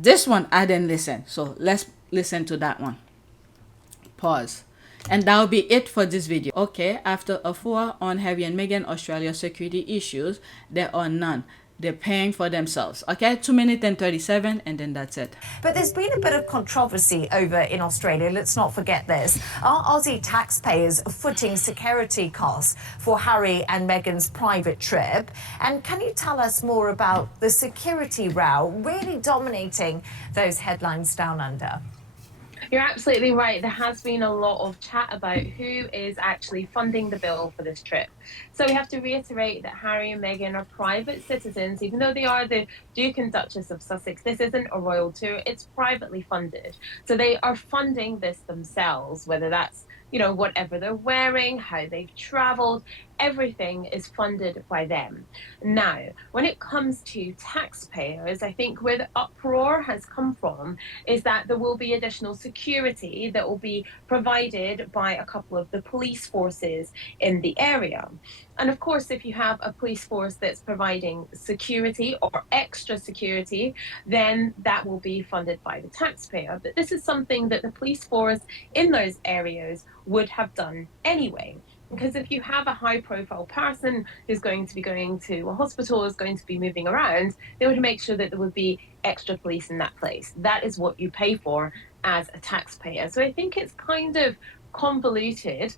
This one I didn't listen, so let's listen to that one. Pause. And that'll be it for this video. Okay, after a furor on Harry and Meghan Australia security issues, there are none. They're paying for themselves. Okay, 2 minutes and 37, and then that's it. But there's been a bit of controversy over in Australia. Let's not forget this. Are Aussie taxpayers footing security costs for Harry and Meghan's private trip? And can you tell us more about the security row really dominating those headlines down under? You're absolutely right. There has been a lot of chat about who is actually funding the bill for this trip. So we have to reiterate that Harry and Meghan are private citizens, even though they are the Duke and Duchess of Sussex. This isn't a royal tour, it's privately funded. So they are funding this themselves, whether that's, you know, whatever they're wearing, how they've traveled, everything is funded by them. Now, when it comes to taxpayers, I think where the uproar has come from is that there will be additional security that will be provided by a couple of the police forces in the area. And of course, if you have a police force that's providing security or extra security, then that will be funded by the taxpayer. But this is something that the police force in those areas would have done anyway. Because if you have a high profile person who's going to be going to a hospital, is going to be moving around, they would make sure that there would be extra police in that place. That is what you pay for as a taxpayer. So I think it's kind of convoluted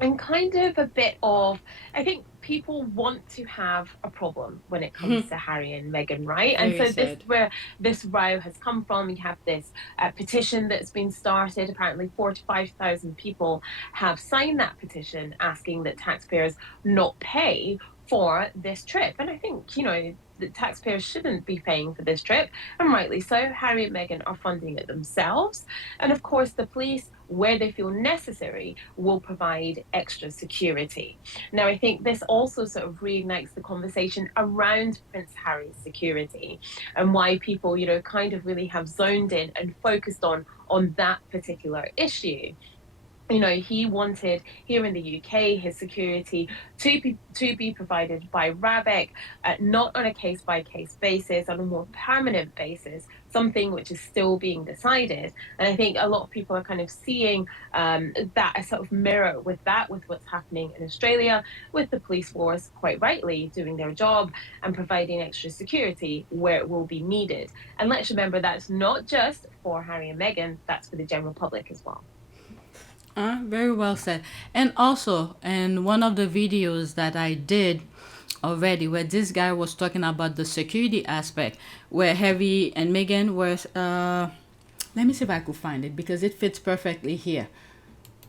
and kind of a bit of, I think people want to have a problem when it comes to Harry and Meghan, right? And so this is where this row has come from. You have this petition that's been started. Apparently 45,000 people have signed that petition asking that taxpayers not pay for this trip. And I think, you know, the taxpayers shouldn't be paying for this trip, and rightly so. Harry and Meghan are funding it themselves. And of course, the police, where they feel necessary, will provide extra security. Now, I think this also sort of reignites the conversation around Prince Harry's security and why people, you know, kind of really have zoned in and focused on that particular issue. You know, he wanted here in the UK his security to be provided by RABEC, not on a case-by-case basis, on a more permanent basis, something which is still being decided. And I think a lot of people are kind of seeing that a sort of mirror with what's happening in Australia, with the police force, quite rightly, doing their job and providing extra security where it will be needed. And let's remember that's not just for Harry and Meghan, that's for the general public as well. Very well said. And also, in one of the videos that I did already, where this guy was talking about the security aspect, where Harry and Meghan were, let me see if I could find it because it fits perfectly here.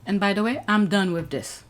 And by the way, I'm done with this.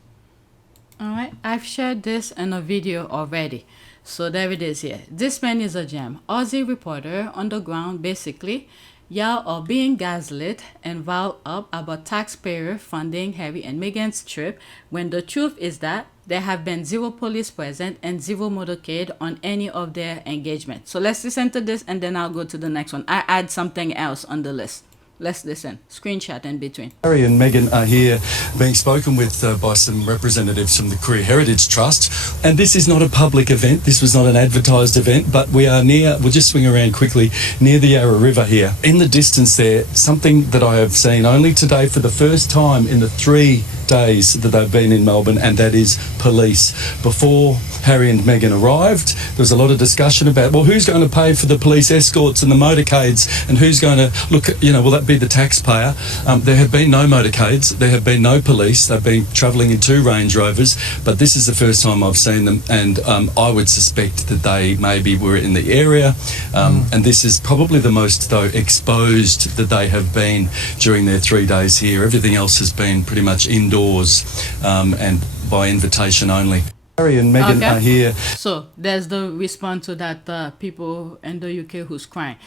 All right, I've shared this in a video already. So there it is here. This man is a gem. Aussie reporter on the ground, basically. Y'all are being gaslit and riled up about taxpayer funding Harry and Meghan's trip when the truth is that there have been 0 police present and 0 motorcade on any of their engagements. So let's listen to this and then I'll go to the next one. I add something else on the list. Let's listen. Screenshot in between. Harry and Meghan are here being spoken with by some representatives from the Career Heritage Trust. And this is not a public event. This was not an advertised event, but we are near, we'll just swing around quickly, near the Yarra River here. In the distance there, something that I have seen only today for the first time in the 3 days that they've been in Melbourne, and that is police. Before Harry and Meghan arrived, there was a lot of discussion about, well, who's going to pay for the police escorts and the motorcades, and who's going to look at, you know, will that be the taxpayer? There have been no motorcades, there have been no police, they've been travelling in 2 Range Rovers, but this is the first time I've seen them, and I would suspect that they maybe were in the area, and this is probably the most, though, exposed that they have been during their 3 days here. Everything else has been pretty much indoors and by invitation only. Harry and Meghan are here. So there's the response to that people in the UK who's crying.